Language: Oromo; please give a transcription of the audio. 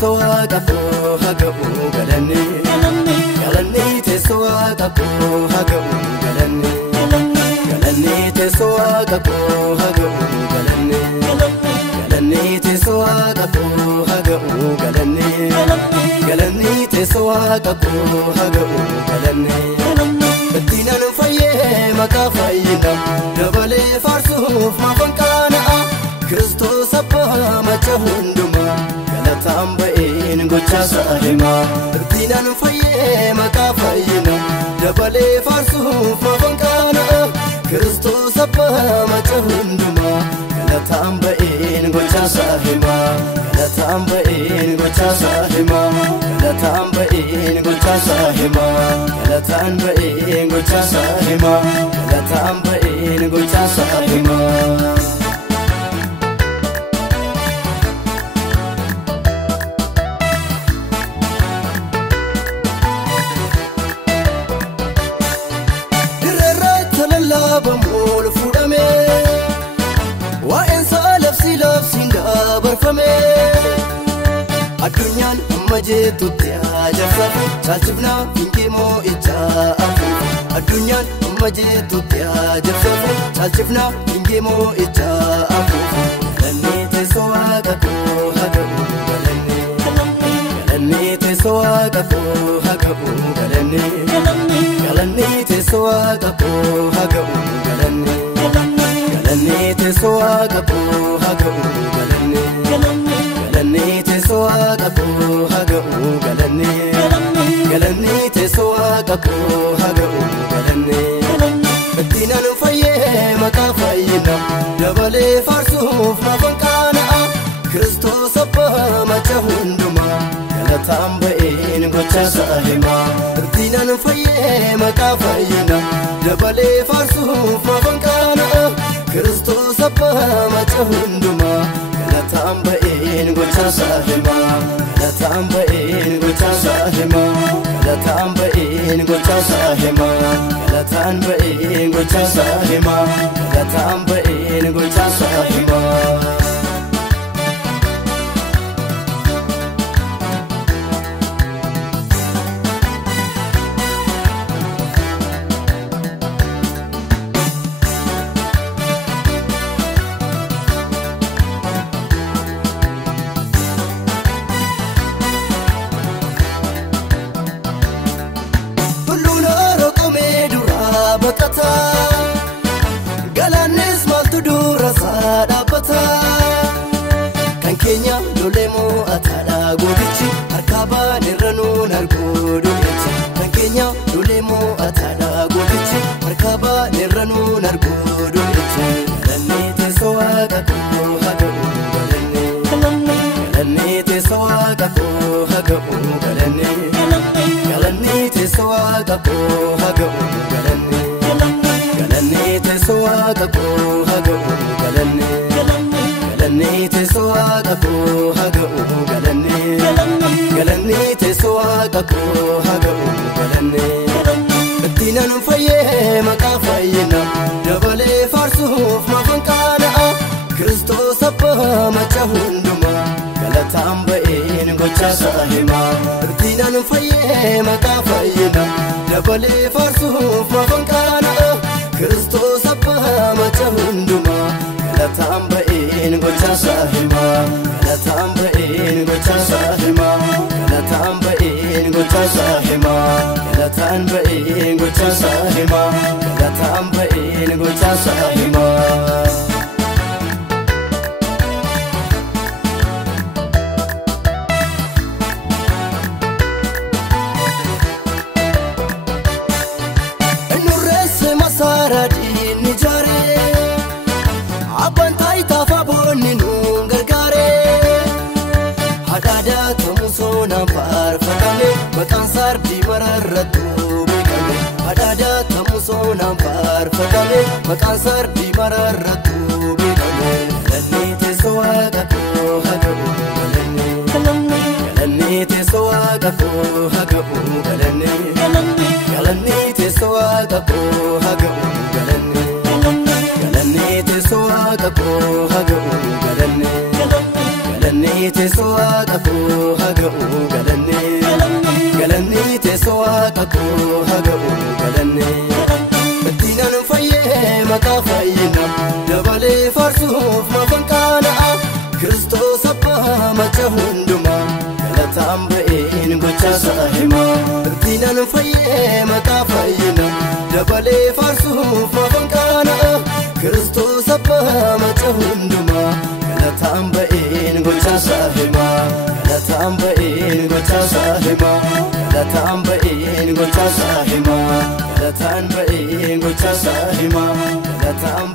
teessoo waaqa koo haga'u galanni galanni teessoo waaqa koo haga'u galanni galanni teessoo waaqa koo haga'u galanni galanni teessoo waaqa koo haga'u galanni galanni teessoo waaqa koo haga'u galanni ittiin anu fayyee maqaa fayyina dabalee faarsuuf maafan qaana'a Kiristoos abbaa macha hundumaa galataan ba'een gochaa isaa himaa ittiin anu fayyee maqaa fayyina dabalee faarsuuf maafan qaana'a Kiristoos abbaa macha hundumaa galataan ba'een gochaa isaa himaa galataan ba'een gochaa isaa himaa galataan ba'een gochaa isaa himaa galataan ba'een gochaa isaa himaa galataan ba'een gochaa isaa himaa Bamul fudhame waa'een salafsi labsiin dabarfame addunyaan amma jettutti ajaa'ibsa caalchifna finkeemoo ijaa afuuf addunyaan amma jettutti ajaa'ibsa caalchifna finkeemoo ijaa afuuf galanni teessoo waaqa koo haga'u galanni galanni teessoo waaqa koo haga'u galanni galanni teessoo waaqa koo haga'u galanni galanni teessoo waaqa koo haga'u galanni galanni teessoo waaqa koo haga'u galanni galanni teessoo waaqa koo haga'u galanni ittiin anu fayyee maqaa fayyina dabalee faarsuuf maafan qaana'a Kiristoos abbaa macha hundumaa galataan ba'een gochaa isaa himaa ittiin anu fayyee maqaa fayyina dabalee faarsuuf maafan qaana'a Kiristoos abbaa macha hundumaa galataan ba'een gochaa isaa himaa galataan ba'een gochaa isaa himaa galataan ba'een gochaa isaa himaa galataan ba'een gochaa isaa himaa galataan ba'een gochaa isaa himaa Galannis maaltu dura isaa dhaabbata kan keenya lolee mo'ataadha gootichi harka baanirra nuun arguu du'eetti kan keenya lolee mo'ataadha gootichi harka baanirra nuun arguu du'eetti galanni teessoo waaqa koo haga'u galanni galanni teessoo waaqa koo haga'u galanni galanni teessoo waaqa koo haga'u galanni galanni teessoo waaqa koo haga'u galanni galanni teessoo waaqa koo haga'u galanni galanni teessoo waaqa koo haga'u galanni ittiin anu fayyee maqaa fayyina dabalee faarsuuf maafan qaana'a Kiristoos abbaa macha hundumaa galataan ba'een gochaa isaa himaa ittiin anu fayyee maqaa fayyina dabalee faarsuuf maafan qaana'a Kiristoos abbaa macha hundumaa galataan ba'een gochaa isaa himaa galataan ba'een gochaa isaa himaa galataan ba'een gochaa isaa himaa galataan ba'een gochaa isaa himaa galataan ba'een gochaa isaa himaa Saradin nijare abban taayitaa faboonni nuun gargaare hadhaadhaa ta'uusoo naan faarfatame maqaan sardii mararrattu beekame hadhaadhaa ta'uusoo naan faarfatame maqaan sardii mararrattu beekame galanni teessoo waaqa koo haga'u galanni galanni teessoo waaqa koo haga'u galanni galanni teessoo waaqa koo haga'u galanni galanni teessoo waaqa koo haga'u galanni galanni galanni teessoo waaqa koo haga'u galanni galanni teessoo waaqa koo haga'u galanni ittiin fayyee maqaa fayyina dabalee faarsuuf mafan qaana'a Kiristoos abbaa macha hundumaa galataan ba'een gochaa isaa hima ittiin fayyee maqaa fayyina dabalee faarsuuf mafan qaana'a Kiristoos abbaa macha hundumaa galataan ba'een gochaa isaa hima galataan ba'een gochaa isaa hima galataan ba'een gochaa isaa hima galataan ba'een gochaa isaa hima galataan